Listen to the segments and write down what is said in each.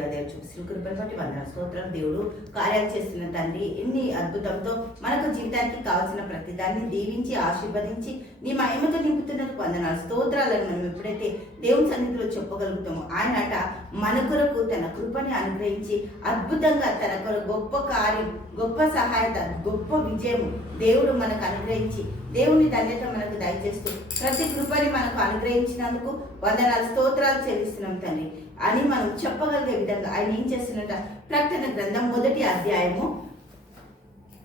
దేవదేవ చూపిస్తున్న కృపను బట్టి వందన స్తోత్రం దేవుడు కార్యాలు చేస్తున్న తండ్రి ఎన్ని అద్భుతంతో మనకు జీవితానికి కావాల్సిన ప్రతిదాన్ని దీవించి ఆశీర్వదించి నీ మహిమతో నింపుతున్నందుకు వందనాలు. స్తోత్రాలను మనం ఎప్పుడైతే దేవుని సన్నిధిలో చెప్పగలుగుతామో ఆయన అట మన కొరకు తన కృపని అనుగ్రహించి అద్భుతంగా తన కొరకు గొప్ప కార్యం గొప్ప సహాయత గొప్ప విజయము దేవుడు మనకు అనుగ్రహించి దేవుని ధన్యత మనకు దయచేస్తూ ప్రతి కృపని మనకు అనుగ్రహించినందుకు వందనాలు స్తోత్రాలు చెల్లిస్తున్నాం తండ్రి. అని మనం చెప్పగలిగే విధంగా ఆయన ఏం చేస్తున్నట ప్రకటన గ్రంథం మొదటి అధ్యాయము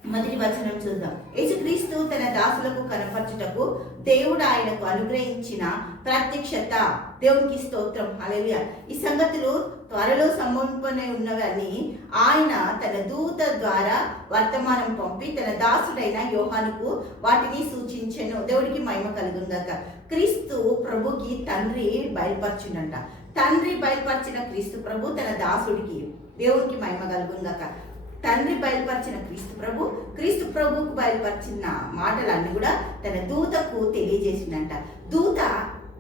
మొదటి వచనం చూద్దాం. యేసుక్రీస్తు తన దాసులకు కనపరచుటకు దేవుడు ఆయనకు అనుగ్రహించిన ప్రత్యక్షత. దేవునికి స్తోత్రం. అలలియ ఈ సంగతులు త్వరలో సంభవింపనే ఉన్నవని ఆయన తన దూత ద్వారా వర్తమానం పంపి తన దాసుడైన యోహానుకు వాటిని సూచించెను. దేవుడికి మహిమ కలుగుందాక క్రీస్తు ప్రభుకి తండ్రి బయలుపరచునంట. తండ్రి బయలుపరిచిన క్రీస్తు ప్రభు తన దాసుడికి దేవునికి మహిమ కలుగుందాక తండ్రి బయలుపరిచిన క్రీస్తు ప్రభు క్రీస్తు ప్రభుకు బయలుపరిచిన మాటలన్నీ కూడా తన దూతకు తెలియజేసిందంట. దూత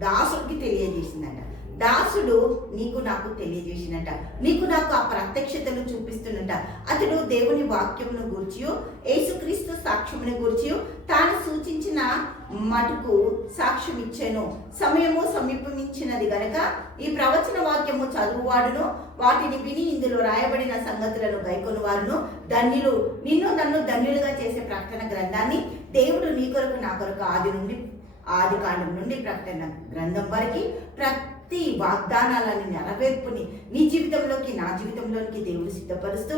దాసుడికి తెలియజేసిందంట. దాసుడు నీకు నాకు తెలియజేసినట. నీకు నాకు ఆ ప్రత్యక్షతను చూపిస్తున్నట. అతడు దేవుని వాక్యమును గూర్చియు యేసుక్రీస్తు సాక్ష్యమును గూర్చియు తాను సూచించిన మటుకు సాక్ష్యం ఇచ్చాను సమయము సమీపమించినది గనక ఈ ప్రవచన వాక్యము చదువువాడును వాటిని విని ఇందులో రాయబడిన సంగతులను గైకొని వారును ధన్యులు నిన్ను నన్ను ధన్యులుగా చేసే ప్రకటన గ్రంథాన్ని దేవుడు నీ కొరకు నా కొరకు ఆది నుండి ఆది కాండం నుండి ప్రకటన గ్రంథం వరకు ప్రతి వాగ్దానాలని నెరవేర్పుని నీ జీవితంలోకి నా జీవితంలోకి దేవుడు సిద్ధపరుస్తూ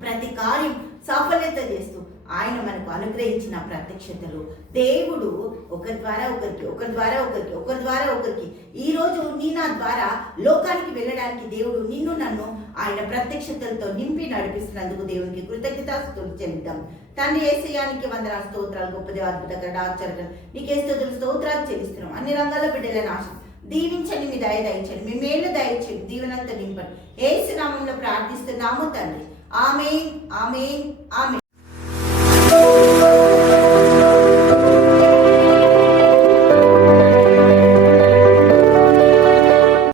ప్రతి కార్యం సఫలత చేస్తూ ఆయన మనకు అనుగ్రహించిన ప్రత్యక్షతలు. దేవుడు ఒకరి ద్వారా ఒకరికి ఒకరి ద్వారా ఒకరికి ఒకరి ద్వారా ఒకరికి ఈ రోజు నీ నా ద్వారా లోకానికి వెళ్ళడానికి దేవుడు నిన్ను నన్ను ఆయన ప్రత్యక్షతలతో నింపి నడిపిస్తున్నందుకు దేవునికి కృతజ్ఞతాస్తుతులు చెల్లిద్దాం. తండ్రి ఏసయానికి వందన స్తోత్రాలు గొప్పది అద్భుతంగా ఆశ్చర్యం నీకే స్తోత్రులు స్తోత్రాలు చెల్లిస్తున్నాం. అన్ని రంగాల బిడ్డల ఆశ దీవించండి మీ దయ దయచండి మీ మేలు దయచండి దీవెనంత నింపండి. ఏసు నామంలో ప్రార్థిస్తున్నాము తండ్రి. ఆమె ఆమె ఆమె